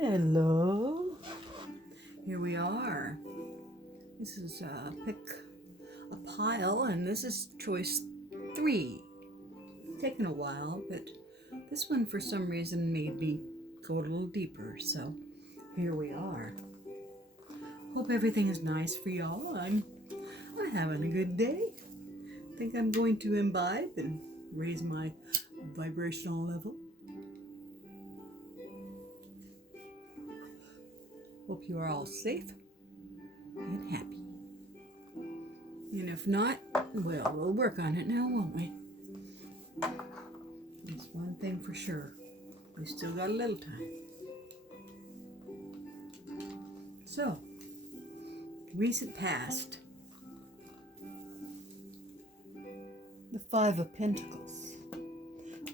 Hello. Here we are. This is pick a pile, and this is choice 3. Taken a while, but this one for some reason made me go a little deeper. So here we are. Hope everything is nice for y'all. I'm having a good day. Think I'm going to imbibe and raise my vibrational level. Hope you are all safe and happy. And if not, well, we'll work on it now, won't we? That's one thing for sure. We still got a little time. So, recent past. The 5 of Pentacles.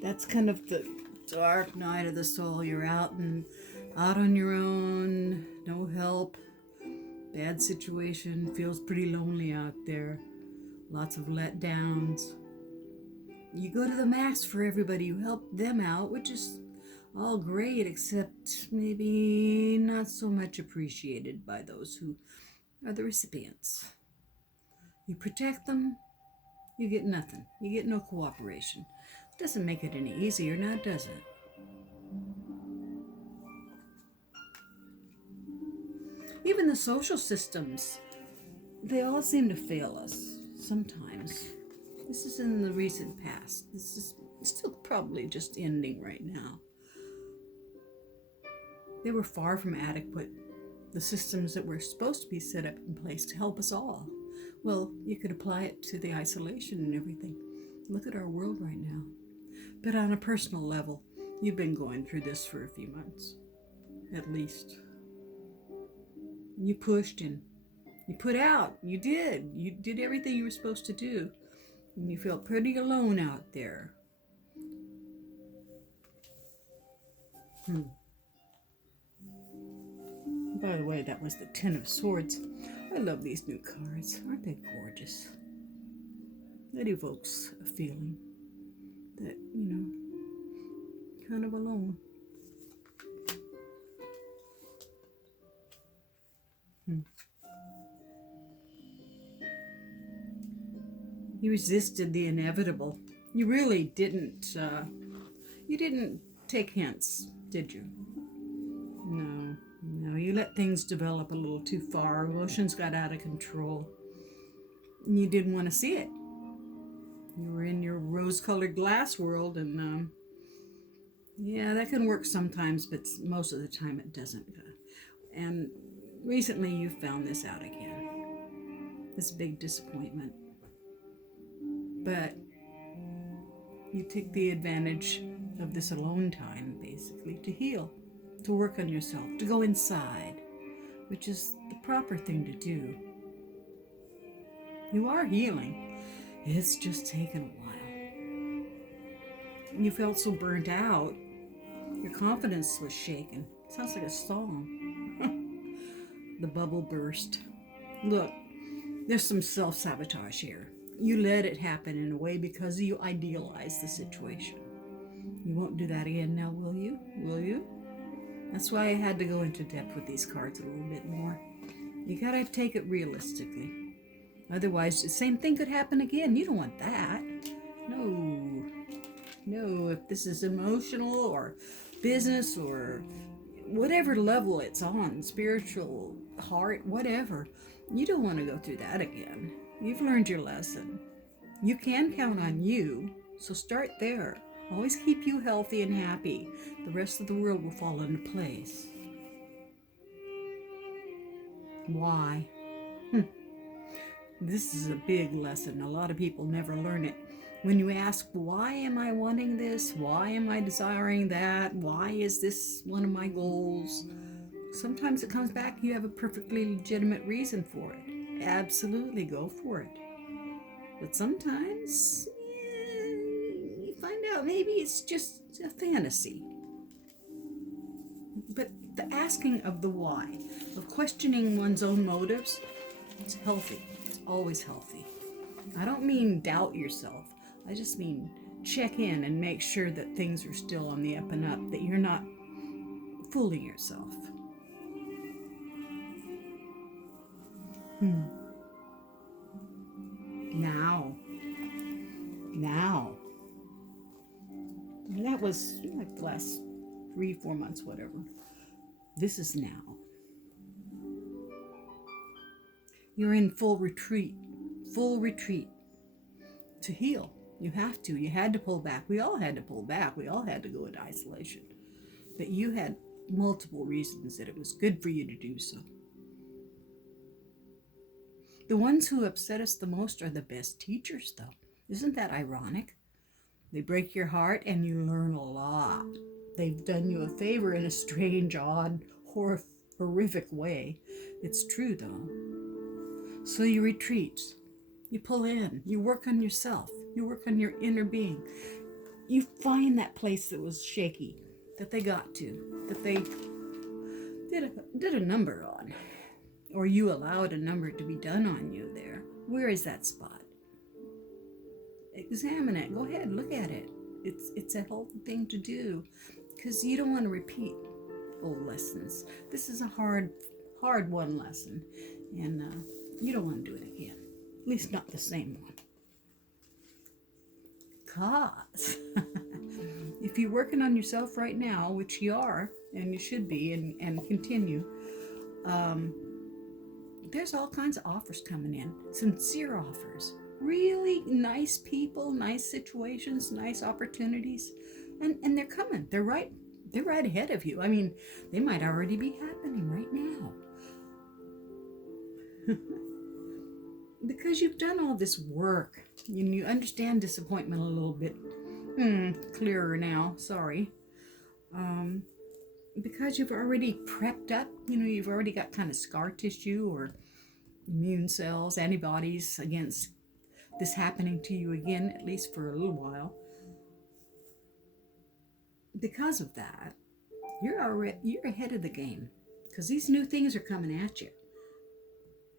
That's kind of the dark night of the soul. You're out on your own, no help, bad situation, feels pretty lonely out there, lots of letdowns. You go to the max for everybody, you help them out, which is all great, except maybe not so much appreciated by those who are the recipients. You protect them, you get nothing. You get no cooperation. Doesn't make it any easier now, does it? Even the social systems, they all seem to fail us sometimes. This is in the recent past. This is still probably just ending right now. They were far from adequate, the systems that were supposed to be set up in place to help us all. Well, you could apply it to the isolation and everything. Look at our world right now. But on a personal level, you've been going through this for a few months, at least. You pushed and you put out. You did everything you were supposed to do. And you felt pretty alone out there. By the way, that was the 10 of Swords. I love these new cards. Aren't they gorgeous? It evokes a feeling that, kind of alone. You resisted the inevitable. You really didn't, you didn't take hints, did you? No, you let things develop a little too far. Emotions got out of control. You didn't want to see it. You were in your rose-colored glass world, and yeah, that can work sometimes, but most of the time it doesn't. And recently you found this out again. This big disappointment. But you take the advantage of this alone time, basically, to heal, to work on yourself, to go inside, which is the proper thing to do. You are healing. It's just taken a while. You felt so burnt out. Your confidence was shaken. Sounds like a song. The bubble burst. Look, there's some self-sabotage here. You let it happen in a way because you idealize the situation. You won't do that again now, will you? Will you? That's why I had to go into depth with these cards a little bit more. You gotta take it realistically. Otherwise, the same thing could happen again. You don't want that. No, if this is emotional or business or whatever level it's on, spiritual, heart, whatever, you don't want to go through that again. You've learned your lesson. You can count on you, so start there. Always keep you healthy and happy. The rest of the world will fall into place. Why? This is a big lesson. A lot of people never learn it. When you ask, why am I wanting this? Why am I desiring that? Why is this one of my goals? Sometimes it comes back, you have a perfectly legitimate reason for it. Absolutely, go for it. But sometimes, you find out maybe it's just a fantasy. But the asking of the why, of questioning one's own motives, it's healthy. It's always healthy. I don't mean doubt yourself. I just mean check in and make sure that things are still on the up and up, that you're not fooling yourself. Now. That was like the last 3-4 months, whatever. This is now. You're in full retreat to heal. You have to. You had to pull back. We all had to pull back. We all had to go into isolation. But you had multiple reasons that it was good for you to do so. The ones who upset us the most are the best teachers, though. Isn't that ironic? They break your heart and you learn a lot. They've done you a favor in a strange, odd, horrific way. It's true, though. So you retreat. You pull in. You work on yourself. You work on your inner being. You find that place that was shaky, that they got to, that they did a number on. Or you allowed a number to be done on you there. Where is that spot? Examine it. Go ahead, look at it. It's a healthy thing to do because you don't want to repeat old lessons. This is a hard won lesson, and you don't want to do it again. At least not the same one. Cause if you're working on yourself right now, which you are, and you should be, and continue, there's all kinds of offers coming in. Sincere offers. Really nice people, nice situations, nice opportunities. And they're coming. They're right ahead of you. I mean, they might already be happening right now. Because you've done all this work and you understand disappointment a little bit clearer now. Sorry. Because you've already prepped up, you've already got kind of scar tissue or immune cells, antibodies against this happening to you again, at least for a little while. Because of that, you're ahead of the game because these new things are coming at you.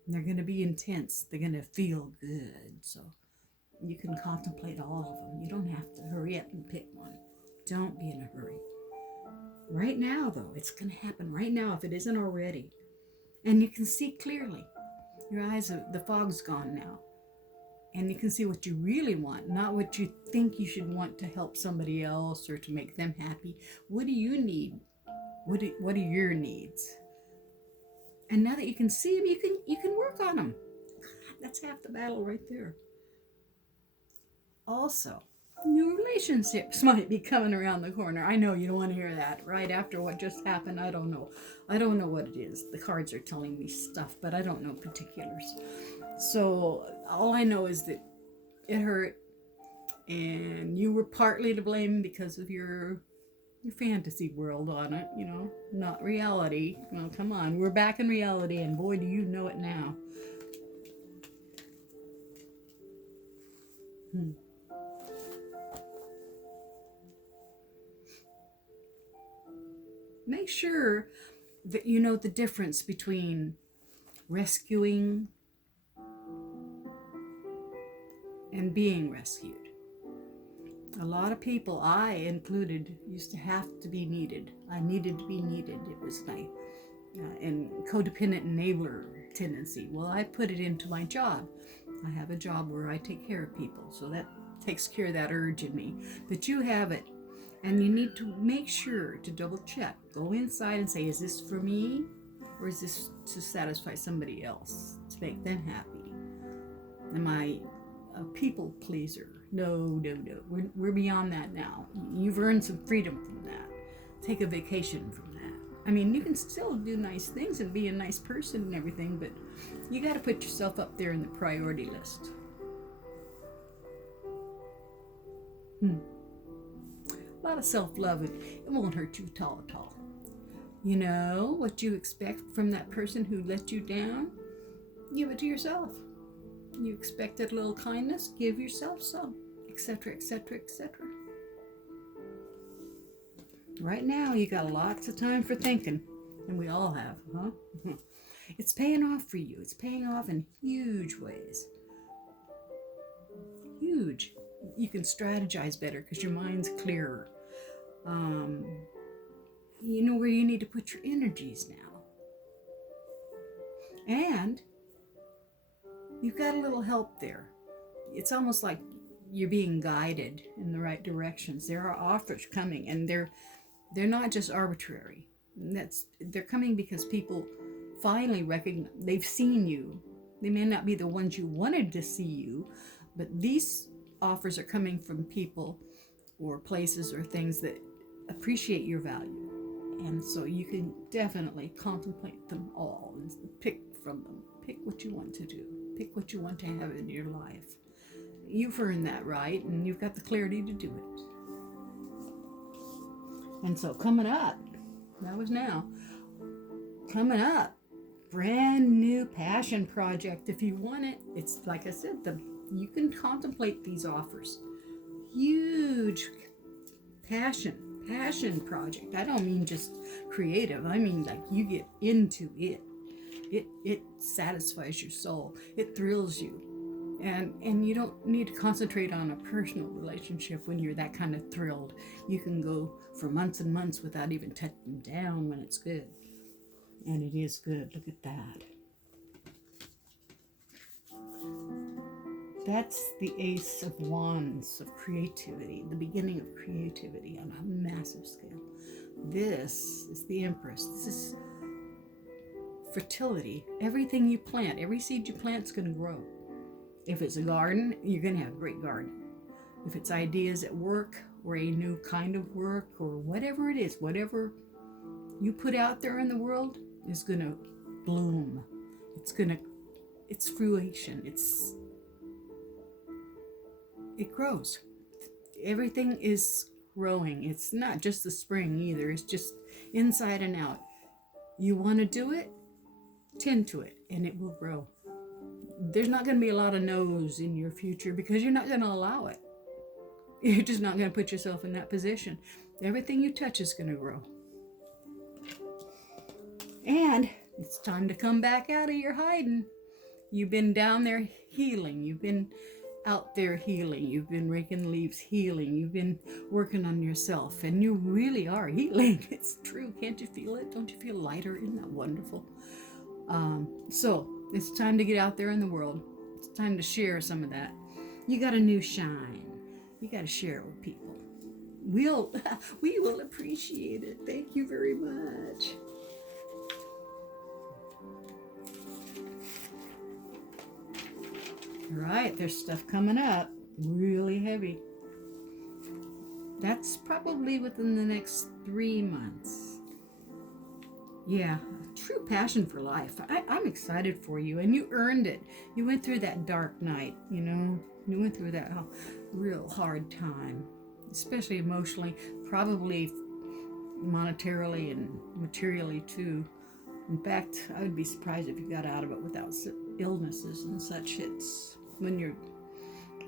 They're going to be intense. They're going to feel good. So you can contemplate all of them. You don't have to hurry up and pick one. Don't be in a hurry. Right now, though, it's going to happen right now if it isn't already. And you can see clearly. Your eyes, the fog's gone now. And you can see what you really want, not what you think you should want to help somebody else or to make them happy. What do you need? What are your needs? And now that you can see them, you can work on them. That's half the battle right there. Also, new relationships might be coming around the corner. I know you don't want to hear that right after what just happened. I don't know what it is. The cards are telling me stuff, but I don't know particulars. So all I know is that it hurt and you were partly to blame because of your fantasy world on it, not reality. Well, come on, we're back in reality and boy, do you know it now. Make sure that you know the difference between rescuing and being rescued. A lot of people, I included, used to have to be needed. I needed to be needed. It was my and codependent enabler tendency. Well, I put it into my job. I have a job where I take care of people, so that takes care of that urge in me. But you have it, and you need to make sure to double check. Go inside and say, is this for me, or is this to satisfy somebody else, to make them happy? Am I a people pleaser? No. We're beyond that now. You've earned some freedom from that. Take a vacation from that. I mean, you can still do nice things and be a nice person and everything, but you got to put yourself up there in the priority list. A lot of self-love, it won't hurt you at all. You know what you expect from that person who let you down? Give it to yourself. You expected a little kindness, give yourself some, etc., etc., etc. Right now, you got lots of time for thinking, and we all have, huh? It's paying off for you. It's paying off in huge ways. Huge. You can strategize better because your mind's clearer. You know where you need to put your energies now. And you've got a little help there. It's almost like you're being guided in the right directions. There are offers coming, and they're not just arbitrary. They're coming because people finally recognize they've seen you. They may not be the ones you wanted to see you, but these offers are coming from people or places or things that appreciate your value. And so you can definitely contemplate them all and pick from them. Pick what you want to do. Pick what you want to have in your life. You've earned that right, and you've got the clarity to do it. And so coming up, that was now, coming up, brand new passion project. If you want it, it's like I said, you can contemplate these offers. Huge passion project. I don't mean just creative. I mean like you get into it. It satisfies your soul. It thrills you. And you don't need to concentrate on a personal relationship when you're that kind of thrilled. You can go for months and months without even touching down when it's good. And it is good. Look at that. That's the Ace of Wands of creativity, the beginning of creativity on a massive scale. This is the Empress. This is fertility. Everything you plant, every seed you plant is going to grow. If it's a garden, you're going to have a great garden. If it's ideas at work or a new kind of work or whatever it is, whatever you put out there in the world is going to bloom. It's fruition. It grows. Everything is growing. It's not just the spring either. It's just inside and out. You want to do it? Tend to it and it will grow. There's not going to be a lot of no's in your future because you're not going to allow it. You're just not going to put yourself in that position. Everything you touch is going to grow. And it's time to come back out of your hiding. You've been down there healing. You've been out there healing. You've been raking leaves healing. You've been working on yourself. And you really are healing. It's true. Can't you feel it? Don't you feel lighter? Isn't that wonderful? So it's time to get out there in the world. It's time to share some of that. You got a new shine. You got to share it with people. We will appreciate it. Thank you very much. All right, there's stuff coming up. Really heavy. That's probably within the next 3 months. Yeah, true passion for life. I'm excited for you, and you earned it. You went through that dark night, you know. You went through that real hard time, especially emotionally, probably monetarily and materially too. In fact, I would be surprised if you got out of it without illnesses and such. It's when you're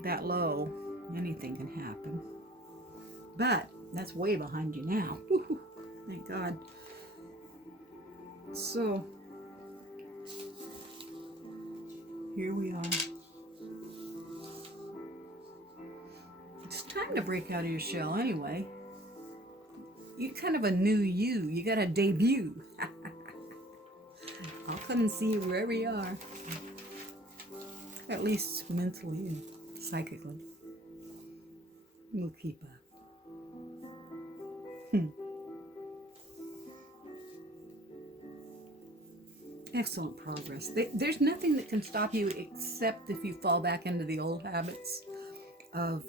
that low, anything can happen. But that's way behind you now. Woo-hoo. Thank God. So, here we are. It's time to break out of your shell anyway. You're kind of a new you. You got a debut. I'll come and see you wherever you are. At least mentally and psychically. We'll keep up. Excellent progress. There's nothing that can stop you except if you fall back into the old habits of,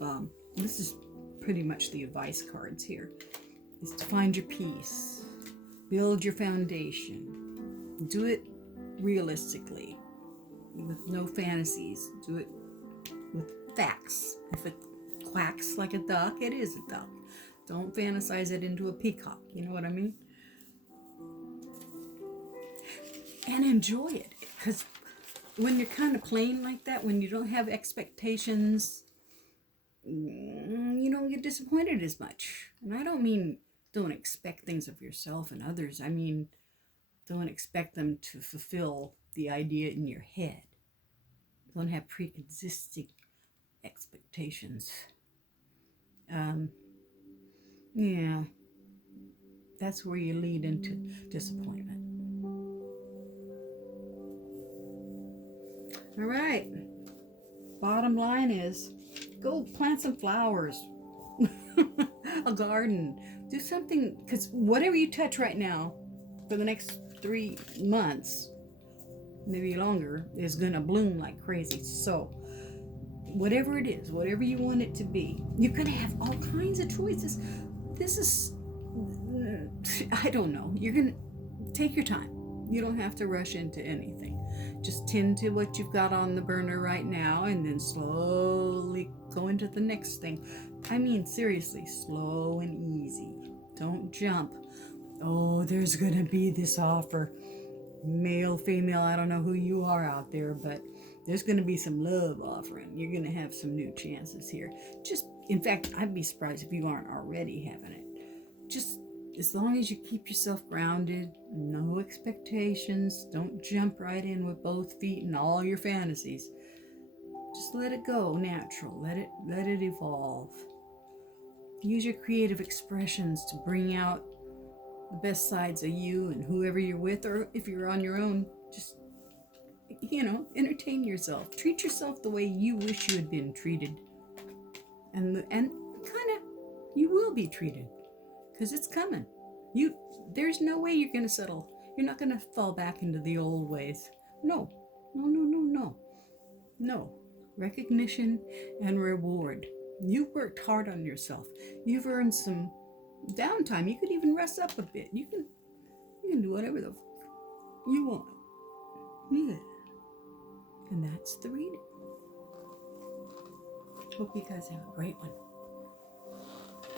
this is pretty much the advice cards here, is to find your peace, build your foundation, do it realistically, with no fantasies, do it with facts. If it quacks like a duck, it is a duck. Don't fantasize it into a peacock, you know what I mean? And enjoy it, because when you're kind of plain like that, when you don't have expectations, you don't get disappointed as much. And I don't mean don't expect things of yourself and others. I mean, don't expect them to fulfill the idea in your head. Don't have pre-existing expectations. Yeah. That's where you lead into disappointment. All right. Bottom line is go plant some flowers, a garden, do something, because whatever you touch right now for the next 3 months, maybe longer, is going to bloom like crazy. So, whatever it is, whatever you want it to be, you're going to have all kinds of choices. This is, I don't know. You're going to take your time. You don't have to rush into anything. Just tend to what you've got on the burner right now and then slowly go into the next thing. I mean, seriously, slow and easy. Don't jump. Oh, there's going to be this offer. Male, female, I don't know who you are out there, but there's going to be some love offering. You're going to have some new chances here. Just, in fact, I'd be surprised if you aren't already having it. Just as long as you keep yourself grounded, no expectations, don't jump right in with both feet and all your fantasies. Just let it go natural. Let it evolve. Use your creative expressions to bring out the best sides of you and whoever you're with, or if you're on your own, just, entertain yourself. Treat yourself the way you wish you had been treated. And kind of, you will be treated. Because it's coming. There's no way you're going to settle. You're not going to fall back into the old ways. No. Recognition and reward. You've worked hard on yourself. You've earned some downtime. You could even rest up a bit. You can do whatever the you want. Yeah. And that's the reading. Hope you guys have a great one.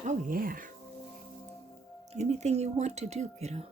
Oh yeah. Anything you want to do, kiddo.